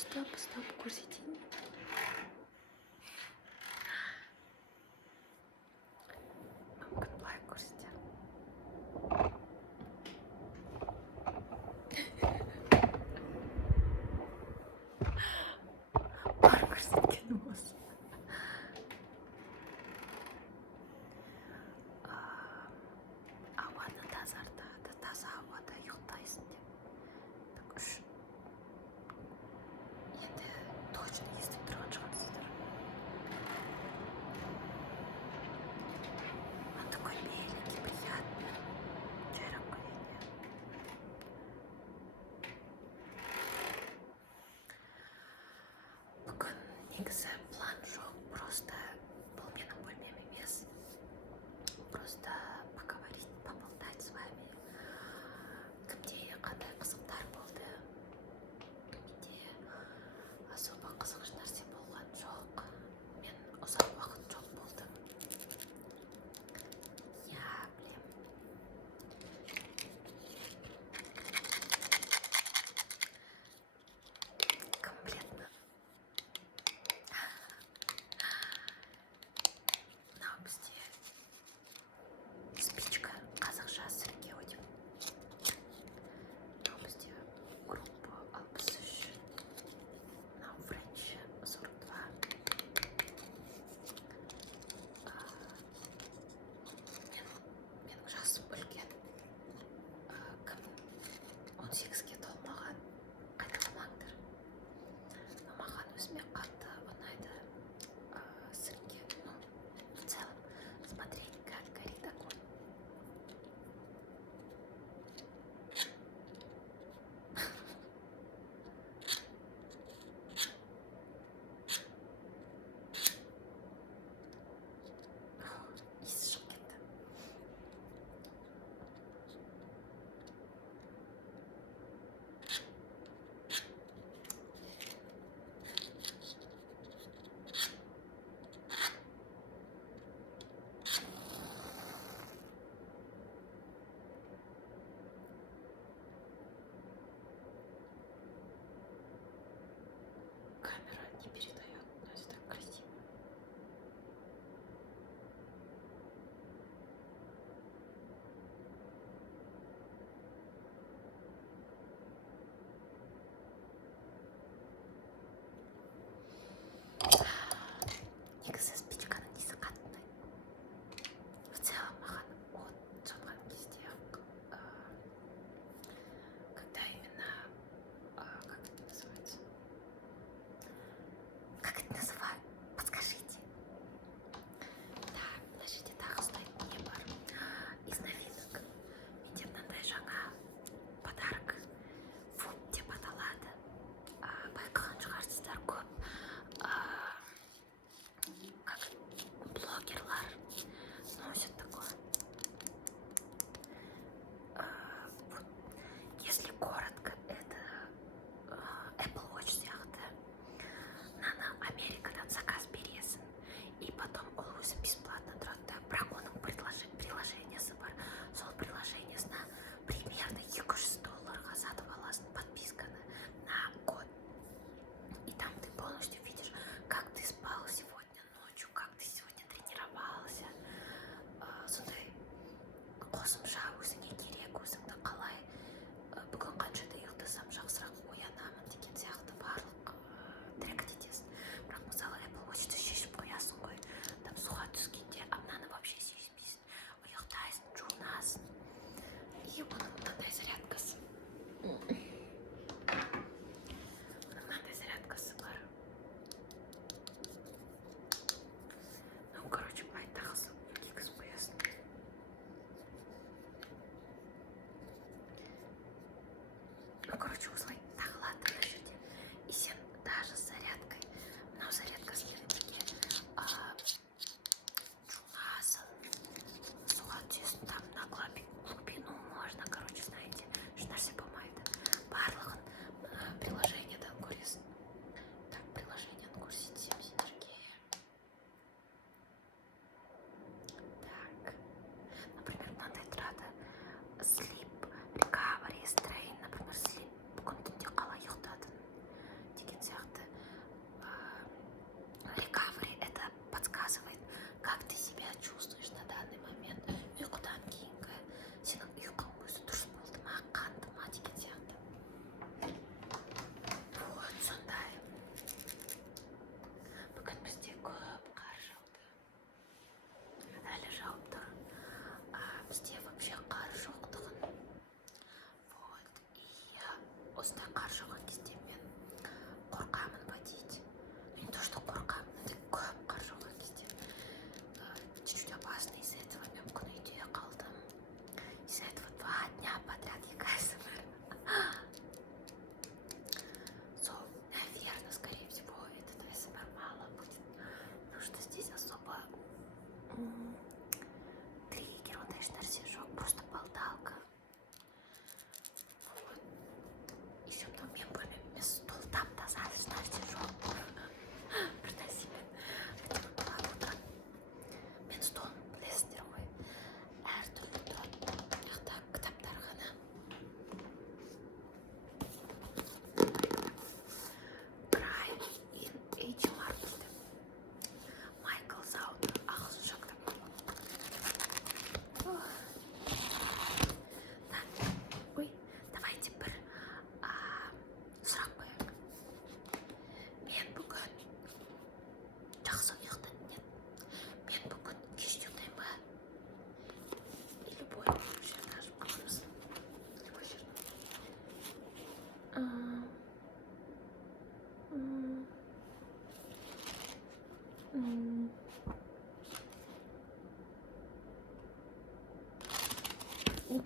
ұстап көрсетейін. Мүмкін былай көрсетемін. Бар көрсеткенім осы. Ауаны тазартады, таза ауада ұйықтайсың деп. Так үш. Енді точно естіп тұрған шығарсыздар. Он такой беленький, приятный. Жайрап қояйын. Бүгін негізі план жоқ, просто бұл менің бөлмем емес. Просто поговорить, поболтать с вами. Кімде қандай қызықтар болды. Менде особо қызғыш нәрсе болған жоқ. Мен ұзақ уақыт жоқ болдым. Я білем. Кім білетін? Мынау бізде спичка, қазақша сірке өтем. Мынау бізде группа 63. Мынау French 42. Менің жасым үлкен. Кім 18-ге толмаған, қайталамаңдар. Маған өзіме қатты ұнайды сірке. Ну, в целом, смотреть, как горит огонь. Иісі шығып кетті. Камера не передает, но это так красиво. Негізі спичканың иісі қатты ұнайды. В целом маған от жанған кезде, когда именно, как это называется? Как это называют? Подскажите. Да, мына жерде тағы ұстайтын не бар. Из новинок. Менде мынандай жаңа подарок. Фуд деп аталады. Байқаған шығарсыздар, көп как блогерлар носят такое. Вот, если коротко, это Apple Watch сияқты. Мынаны Америкадан заказ бересің, и потом ол өзі бесплатно тұрады. Бірақ оның приложениесі бар. Сол приложениесіне примерно $200 сатып аласың подписканы на год. И там ты полностью видишь, как ты спал сегодня ночью, как ты сегодня тренировался. Сондай қосымша өзіңе керек, өзіңді қалай бүгін қаншада ұйықтасам жақсырақ оянамын деген сияқты барлық трекать етесің. Бірақ мысалы Apple Watch'ты шешіп қоясың ғой, там суға түскенде, а мынаны вообще сезбейсің. Ұйықтайсың, жуынасың. И оның мынандай зарядкасы. Мынандай зарядкасы бар. Ну, короче, былай тағысып, кигізіп қоясың. Ну, короче, осылай тағылады мына жерде. И сен даже с зарядкой, мынау зарядкасымен бірге жуынасың, суға түсесің, там на глубину можно, короче, знаете, ешнәрсе болмайды. Барлығын приложениедан көресің. Так, приложениені көрсетсем сендерге. Так, например, мынандай тұрады. Sleep Recovery Strain, например, sleep. Бүгін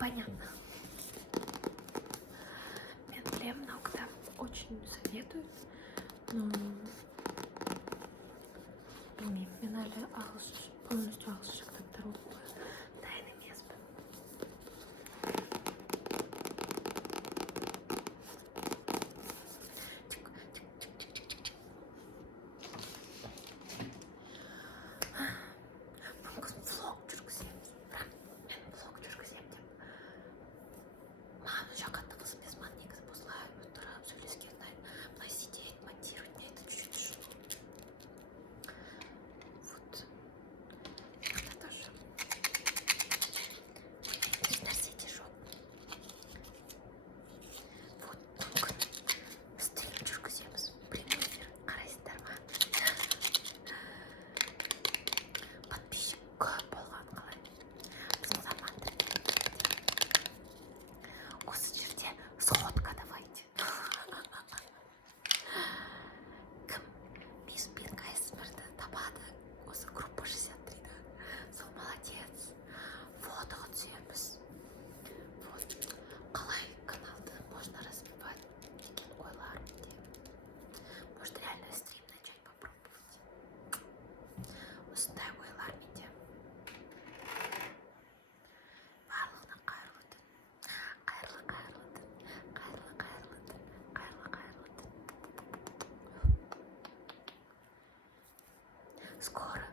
Понятно. Мен білем, мынау кітап очень советуют, но білмеймін, мен әлі полностью ағылшынша кітаптар оқуға дайын емеспін. Мүмкін влог жүргіземіз, бірақ мен влог жүргізем деп маған уже қатты қызық емес. Маған негізі осылай отырып сөйлескен ұнайды. Былай сидеть, монтировать, мне это чуть-чуть тяжело. Вот. Это тоже. Еш нәрсе де жоқ. Вот, мүмкін стрим жүргіземіз. Прямой эфир. Қарайсыздар ма? Подписчик көп болған қалай. Біздің заманда. Осы жерде сходка давайте. Кім мисс Пинк АСМРді табады осы группа 63-да, сол молодец. Фотоға түсеміз. Вот. Қалай каналды можно развивать деген ойлар менде. Может реально стрим начать попробовать. Осындай ойлар менде. Барлығына қайырлы түн. Қайырлы түн. Скоро